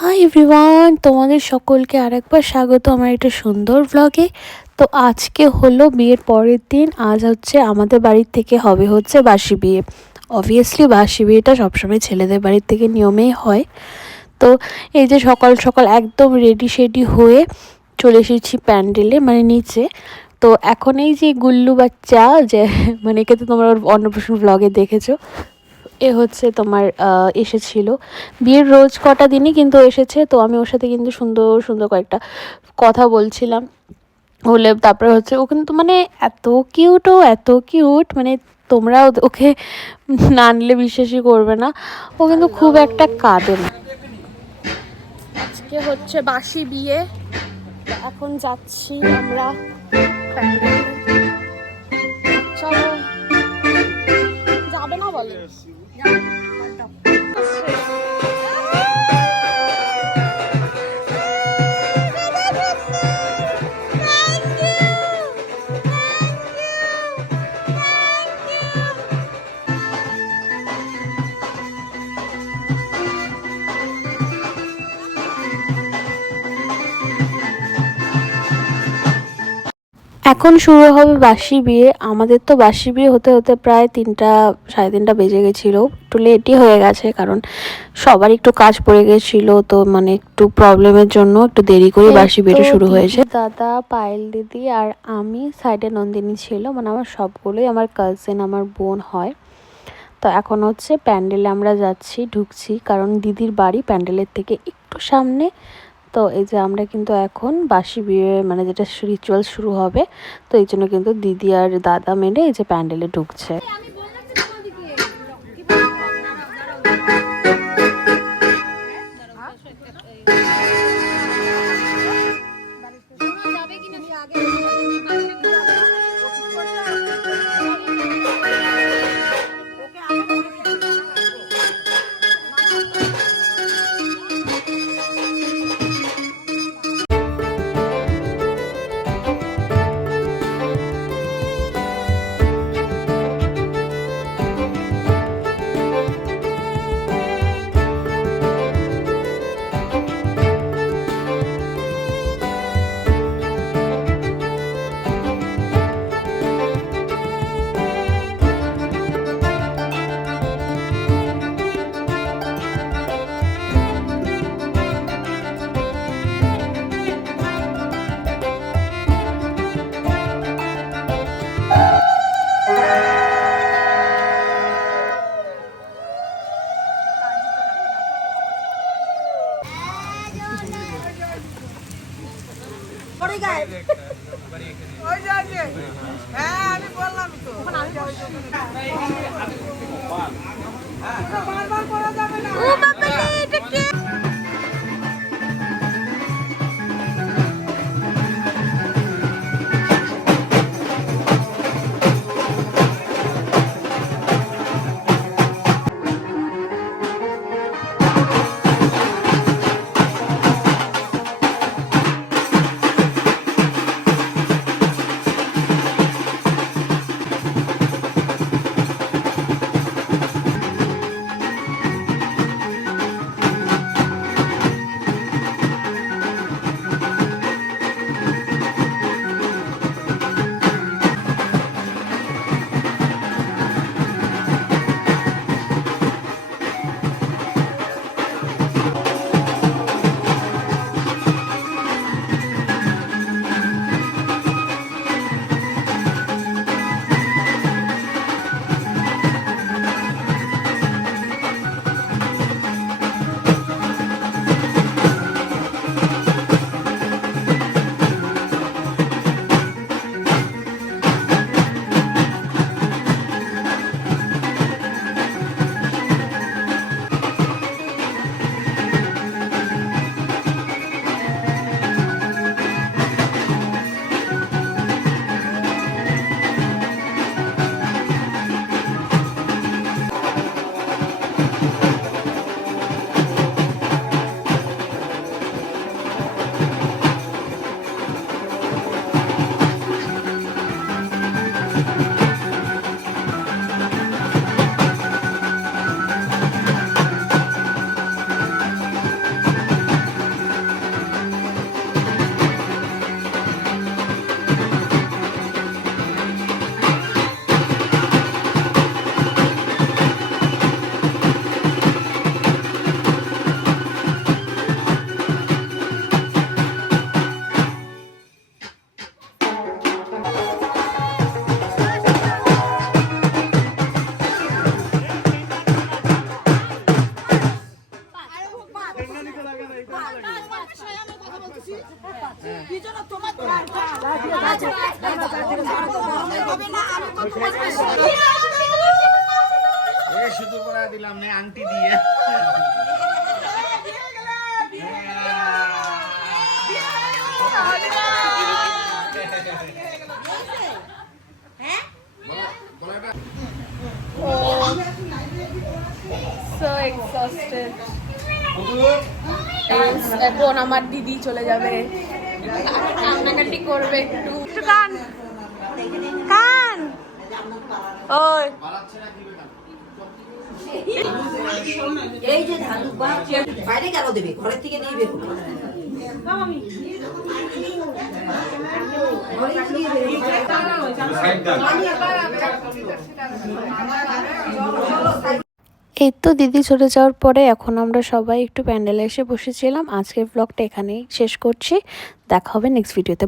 Hi everyone, তোমাদের সকলকে আরেকবার স্বাগত আমার একটা সুন্দর ব্লগে। তো আজকে হলো বিয়ের পরের দিন। আজ হচ্ছে আমাদের বাড়ির থেকে হচ্ছে বাসি বিয়ে। অবভিয়াসলি বাসি বিয়েটা সবসময় ছেলেদের বাড়ির থেকে নিয়মেই হয়। তো এই যে সকাল সকাল একদম রেডি শেডি হয়ে চলে এসেছি প্যান্ডেলে, মানে নিচে। তো এখন এই যে গুল্লু বাচ্চা, যে মানে একে তো তোমরা অন্নপ্রাশন ব্লগে দেখেছো, এ হচ্ছে তোমার এসেছিল বিয়ের রোজ কটা দিনই কিন্তু এসেছে। তো আমি ওর সাথে কিন্তু সুন্দর সুন্দর কয়েকটা কথা বলছিলাম হলে। তারপরে হচ্ছে ও কিন্তু মানে এত কিউট, মানে তোমরা ওকে না নিলে বিশ্বাসই করবে না, ও কিন্তু খুব একটা কাঁদে না। আজকে হচ্ছে বাসি বিয়ে, এখন যাচ্ছি আমরা। চলো, যাবে না বলো? এখন শুরু হবে বাসি বিয়ে। আমাদের তো বাসি বিয়ে হতে হতে প্রায় 3টা, 3:30 বেজে গেছিলো। একটু লেটই হয়ে গেছে, কারণ সবার একটু কাজ পড়ে গেছিলো, তো মানে একটু প্রবলেমের জন্য একটু দেরি করে বাসি বিয়েটা শুরু হয়েছে। দাদা, পায়েল দিদি আর আমি, সাইডে নন্দিনী ছিল, মানে আমার সবগুলোই আমার কাজিন, আমার বোন হয়। তো এখন হচ্ছে প্যান্ডেলে আমরা ঢুকছি, কারণ দিদির বাড়ি প্যান্ডেলের থেকে একটু সামনে। তো এই যে আমরা কিন্তু এখন বাসি বিয়ে, মানে যেটা রিচুয়াল শুরু হবে, তো এই জন্য কিন্তু দিদি আর দাদা মেনে এই যে প্যান্ডেলে ঢুকছে। আমি বললাম তো বারবার করা যাবে না। করে দিলাম না আংটি দিয়ে। So exhausted. এখন আমার দিদি চলে যাবে, কান্নাকাটি করবে একটু। কান কান ওই এই যে ধানু বাইরে কেন দেবে, ঘরের থেকে নিয়ে বের করবে। এই তো দিদি চলে যাওয়ার পরে এখন আমরা সবাই একটু প্যান্ডেলে এসে বসেছিলাম। আজকের ব্লগটা এখানেই শেষ করছি, দেখা হবে নেক্সট ভিডিওতে।